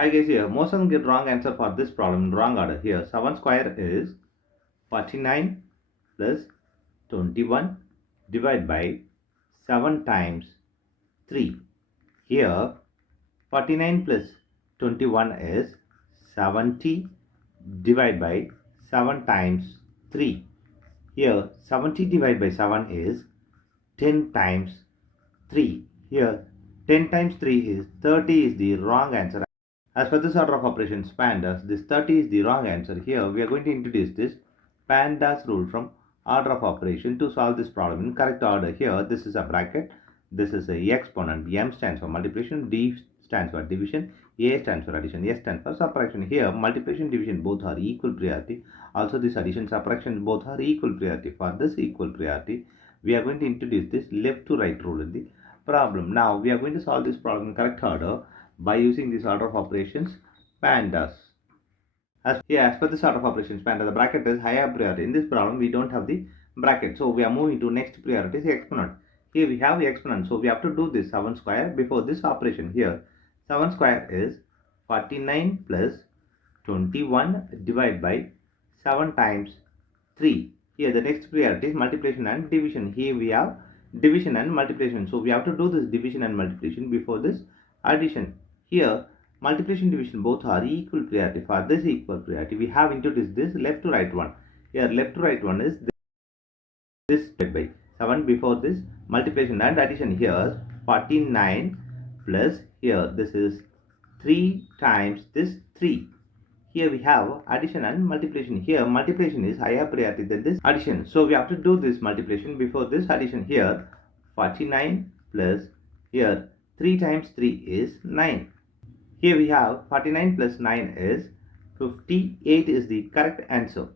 I guess here most of them get wrong answer for this problem in wrong order. Here 7 square is 49 plus 21 divided by 7 times 3. Here 49 plus 21 is 70 divided by 7 times 3. Here 70 divided by 7 is 10 times 3. Here 10 times 3 is 30 is the wrong answer. As per this order of operations PEMDAS, this 30 is the wrong answer. Here we are going to introduce this PEMDAS rule from order of operation to solve this problem in correct order. Here this is a bracket, this is a exponent, M stands for multiplication, D stands for division, A stands for addition, S stands for subtraction. Here multiplication division both are equal priority. Also this addition subtraction both are equal priority. For this equal priority we are going to introduce this left to right rule in the problem. Now we are going to solve this problem in correct order by using this order of operations PEMDAS. As per this order of operations PEMDAS, the bracket is higher priority. In this problem we don't have the bracket, so we are moving to next priority is exponent. Here we have the exponent, so we have to do this 7 square before this operation. Here 7 square is 49 plus 21 divided by 7 times 3. Here the next priority is multiplication and division. Here we have division and multiplication, so we have to do this division and multiplication before this addition. Here multiplication division both are equal priority. For this equal priority we have introduced this left to right one. Here left to right one is this divided by 7 before this multiplication and addition. Here 49 plus here this is 3 times this 3. Here we have addition and multiplication. Here multiplication is higher priority than this addition, so we have to do this multiplication before this addition. Here 49 plus here 3 times 3 is 9. Here we have 49 plus 9 is 58 is the correct answer.